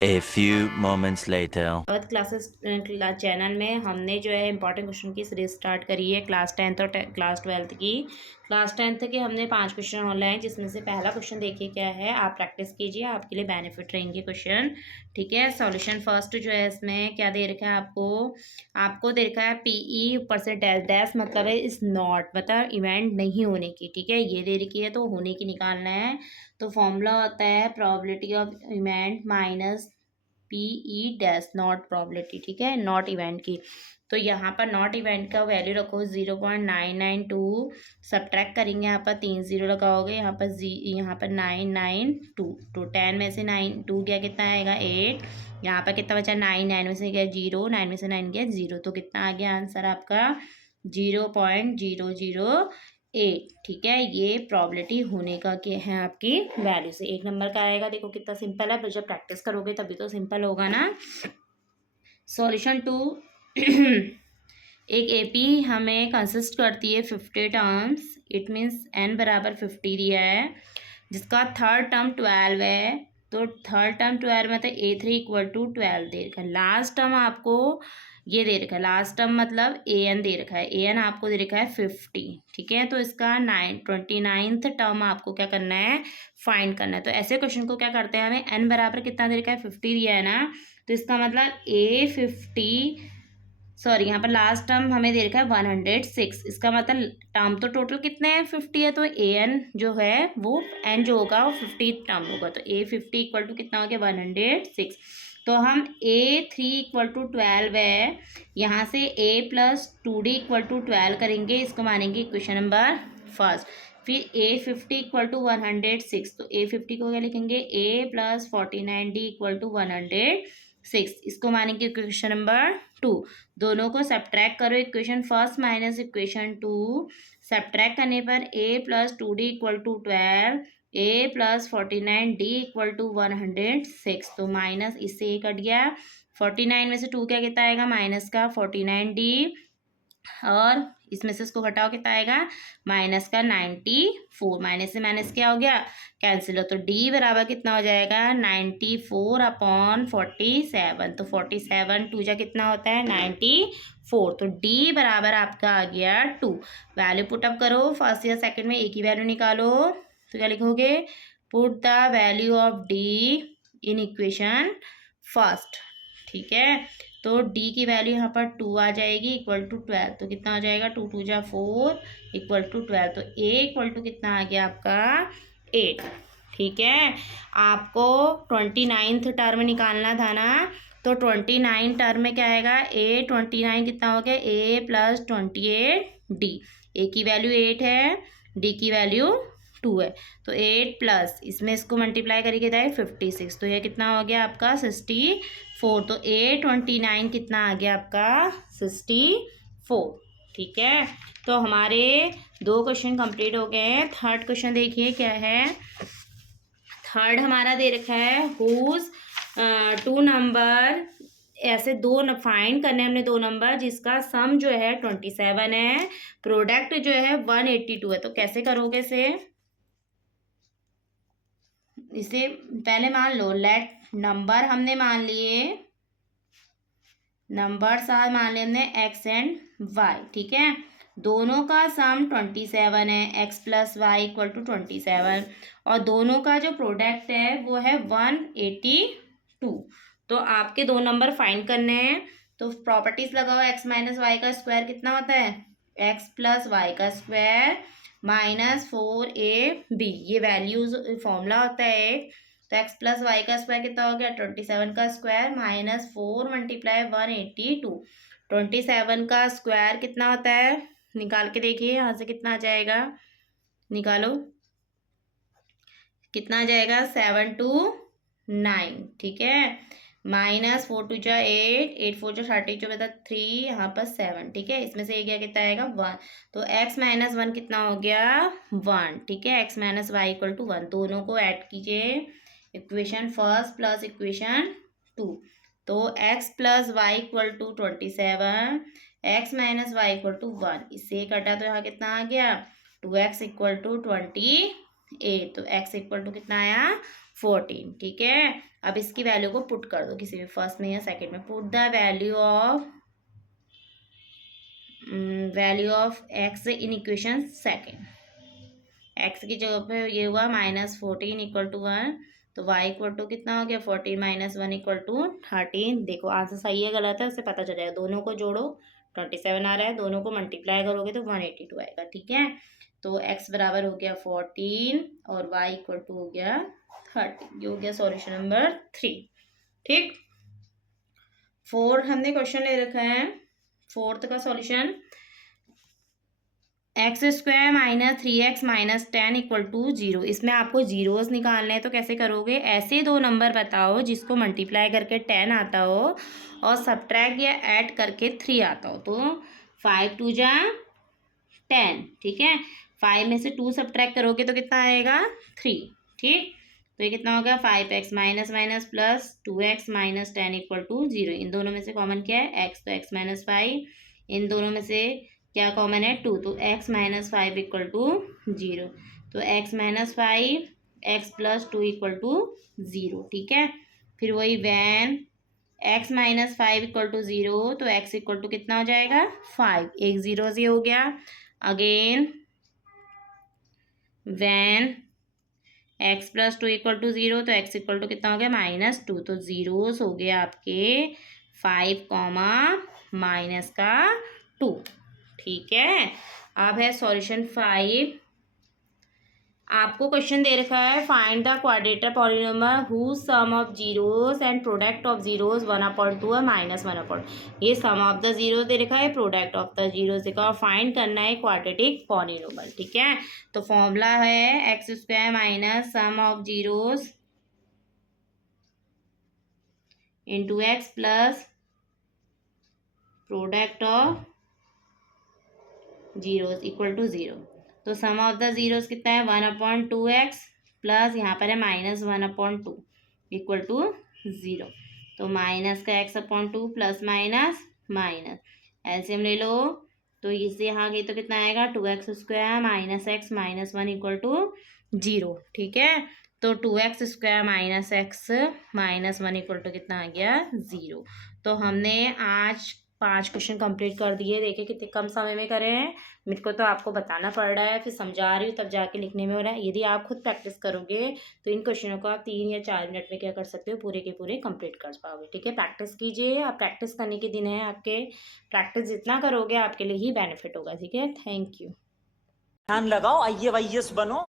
A few moments later. Earth classes channel में हमने जो है इंपॉर्टेंट क्वेश्चन की सीरीज स्टार्ट करी है क्लास 10th और क्लास 12th की। क्लास 10th के हमने 5 क्वेश्चन ऑनलाइन, जिसमें से पहला क्वेश्चन देखिए क्या है, आप प्रैक्टिस कीजिए, आपके लिए बेनिफिट रहेंगे क्वेश्चन। ठीक है, सॉल्यूशन फर्स्ट जो है इसमें क्या दे रखा है आपको, आपको दे रखा है पीई ऊपर से डैश डैश मतलब है इज नॉट, मतलब इवेंट नहीं होने की। ठीक है, ये दे रखी है तो होने की निकालना है। तो फॉर्मूला होता है probability of event minus PE dash not probability. ठीक है, नॉट इवेंट की। तो यहाँ पर नॉट इवेंट का वैल्यू रखो 0.992, सब्ट्रैक्ट करेंगे, यहाँ पर 3 0 लगाओगे, यहाँ पर 992, तो 10 में से 2 गया कितना आएगा 8, यहाँ पर कितना बचा 9, 9 में से गया 0, 9 में से 9 गया 0, तो कितना आ गया आंसर आपका 0.008। ठीक है, ये प्रॉबिलिटी होने का क्या है आपकी वैल्यू से। 1 नंबर का आएगा, देखो कितना सिंपल है, पर जब प्रैक्टिस करोगे तभी तो सिंपल होगा ना। सॉल्यूशन 2 एक एपी हमें कंसिस्ट करती है 50 टर्म्स, इट मीन्स एन बराबर 50 दिया है, जिसका थर्ड टर्म 12 है। तो थर्ड टर्म 12 में तो A3 इक्वल टू 12 दे रखा है। लास्ट टर्म आपको ये दे रखा है, लास्ट टर्म मतलब AN दे रखा है, AN आपको दे रखा है 50। ठीक है, तो इसका 29th टर्म आपको क्या करना है, फाइंड करना है। तो ऐसे क्वेश्चन को क्या करते हैं, हमें n बराबर कितना दे रखा है 50 दिया है ना, तो इसका मतलब A50, सॉरी यहाँ पर लास्ट टर्म हमें दे रखा है 106, इसका मतलब टर्म तो टोटल कितने हैं 50 है, तो AN जो है वो n जो होगा वो 50 टर्म होगा, तो A50 इक्वल टू कितना हो गया 106। तो हम A3 इक्वल टू 12 है, यहाँ से A+2D इक्वल टू 12 करेंगे, इसको मानेंगे इक्वेशन नंबर फर्स्ट। फिर A50 इक्वल टू 106, तो A50 को क्या लिखेंगे A+49D इक्वल टू 106, इसको मानेंगे इक्वेशन नंबर 2। दोनों को सब्ट्रैक्ट करो, equation first minus equation 2, subtract करने पर A+2D equal to 12, A+49D equal to 106, तो माइनस इससे ये कट गया, 49 में से 2 क्या कितना आएगा माइनस का 49D, और इसमें से इसको घटाओ कितना आएगा माइनस का 94, माइनस से माइनस क्या हो गया कैंसिल हो, तो डी बराबर कितना हो जाएगा 94/47, तो 47 टू जा कितना होता है 94, तो डी बराबर आपका आ गया 2। वैल्यू पुटअप करो, फर्स्ट या सेकंड में एक ही वैल्यू निकालो, तो क्या लिखोगे put the value of D in equation first. ठीक है, तो डी की वैल्यू यहाँ पर 2 आ जाएगी इक्वल टू 12, तो कितना हो जाएगा 2 2 जा 4 इक्वल टू 12, तो ए इक्वल टू कितना आ गया आपका 8। ठीक है, आपको 29th टर्म निकालना था ना, तो 29 टर्म में क्या आएगा A29 कितना हो गया A+28D, ए की वैल्यू 8 है, डी की वैल्यू 2 है, तो 8 प्लस इसमें इसको मल्टीप्लाई करके जाए 56, तो ये कितना हो गया आपका 64, तो A29 कितना आ गया आपका 64। ठीक है, तो हमारे 2 क्वेश्चन कंप्लीट हो गए हैं। थर्ड क्वेश्चन देखिए क्या है, थर्ड हमारा दे रखा है हुज 2 नंबर, ऐसे दो फाइंड करने हमने 2 नंबर जिसका सम जो है 27 है, प्रोडक्ट जो है 182 है। तो कैसे करोगे इसे पहले मान लो, लेट नंबर हमने मान लिए, नंबर साथ मान लिए हमने एक्स एंड वाई। ठीक है, दोनों का सम 27 है, x plus y equal to 27, और दोनों का जो प्रोडक्ट है वो है 182। तो आपके 2 नंबर फाइंड करने हैं, तो प्रॉपर्टीज लगाओ, एक्स माइनस वाई का स्क्वायर कितना होता है एक्स प्लस वाई का स्क्वायर माइनस 4ab, ये वैल्यूज फॉर्मूला होता है। तो एक्स प्लस वाई का स्क्वायर कितना हो गया 27 का स्क्वायर माइनस 4 मल्टीप्लाई 182, 27 का स्क्वायर कितना होता है निकाल के देखिए, यहाँ से कितना आ जाएगा निकालो, कितना आ जाएगा 729। ठीक है, माइनस 4 2 जा 8, 8 4 जा 30, जो बता 3, यहाँ पर 7। ठीक है, इसमें से ये क्या कितना आएगा 1, तो x माइनस 1 कितना हो गया 1। ठीक है, x minus y equal to 1, दोनों को ऐड कीजिए, इक्वेशन फर्स्ट प्लस इक्वेशन 2, तो x plus y equal to 27, x minus y equal to 1, इससे कटा तो यहाँ कितना आ गया 2x इक्वल टू 28, तो x इक्वल टू कितना आया 14, ठीक है। अब इसकी वैल्यू को पुट कर दो किसी भी फर्स्ट में या सेकंड में। Put the value of x in equation second. X की जगह पे ये हुआ -14 इक्वल टू 1, तो वाई इक्वल टू कितना हो गया 14 - 1 इक्वल टू 13। देखो आंसर सही है गलत है उससे पता चल जाएगा। दोनों को जोड़ो 27 आ रहा है, दोनों को मल्टीप्लाई करोगे तो 182 आएगा, ठीक है। तो एक्स बराबर हो गया 14 और वाई इक्वल टू हो गया 13। ये हो गया सॉल्यूशन नंबर 3, ठीक। 4 हमने क्वेश्चन ले रखा है, 4th का solution. x² - 3x - 10 equal to 0। इसमें आपको जीरोस निकालने हैं, तो कैसे करोगे? ऐसे दो नंबर बताओ जिसको मल्टीप्लाई करके 10 आता हो और सब्ट्रैक्ट या ऐड करके 3 आता हो। तो 5 2 जा 10, ठीक है। 5 में से 2 सब्ट्रैक्ट करोगे तो कितना आएगा 3, ठीक। तो ये कितना हो गया 5x minus plus 2x - 10 equal to 0। इन दोनों में से कॉमन क्या है? x, तो x - 5। इन दोनों में से क्या कॉमन है? 2, तो x - 5 इक्वल टू 0। तो x - 5 x + 2 इक्वल टू 0, ठीक है। फिर वही वैन x - 5 इक्वल टू 0, तो x इक्वल टू कितना हो जाएगा 5। एक 0 से हो गया। Again when x + 2 equal to 0, तो x इक्वल टू कितना हो गया -2। तो जीरोस हो गया आपके 5, -2, ठीक है। अब है सॉल्यूशन 5। आपको क्वेश्चन दे रखा है find the quadratic polynomial whose sum of zeros and product of zeros 1/2 और -1/। ये सम ऑफ द जीरोस दे रखा है, प्रोडक्ट ऑफ द जीरोस देखा और फाइंड करना है क्वाड्रेटिक पॉलिनोमियल, ठीक है। तो फॉर्मूला है x² - sum of zeros into x plus product of zeros equal to 0। तो सम ऑफ द जीरोस कितना है 1/2x प्लस यहाँ पर है -1/2 इक्वल टू 0। तो माइनस का x/2 plus minus minus LCM ले लो। तो इससे यहाँ गई तो कितना आएगा 2x² - x - 1 इक्वल टू 0, ठीक है। तो 2x² - x - 1 इक्वल टू कितना आ गया 0। तो हमने आज 5 क्वेश्चन कंप्लीट कर दिए। देखिए कितने कम समय में करे हैं। मेरे को तो आपको बताना पड़ रहा है, फिर समझा रही हूँ, तब जाके लिखने में हो रहा है। यदि आप खुद प्रैक्टिस करोगे तो इन क्वेश्चनों को आप 3 या 4 मिनट में क्या कर सकते हो, पूरे के पूरे कंप्लीट कर पाओगे, ठीक है। प्रैक्टिस कीजिए, आप प्रैक्टिस करने के दिन है आपके। प्रैक्टिस जितना करोगे आपके लिए ही बेनिफिट होगा, ठीक है। Thank you. ध्यान लगाओ, IAS बनो।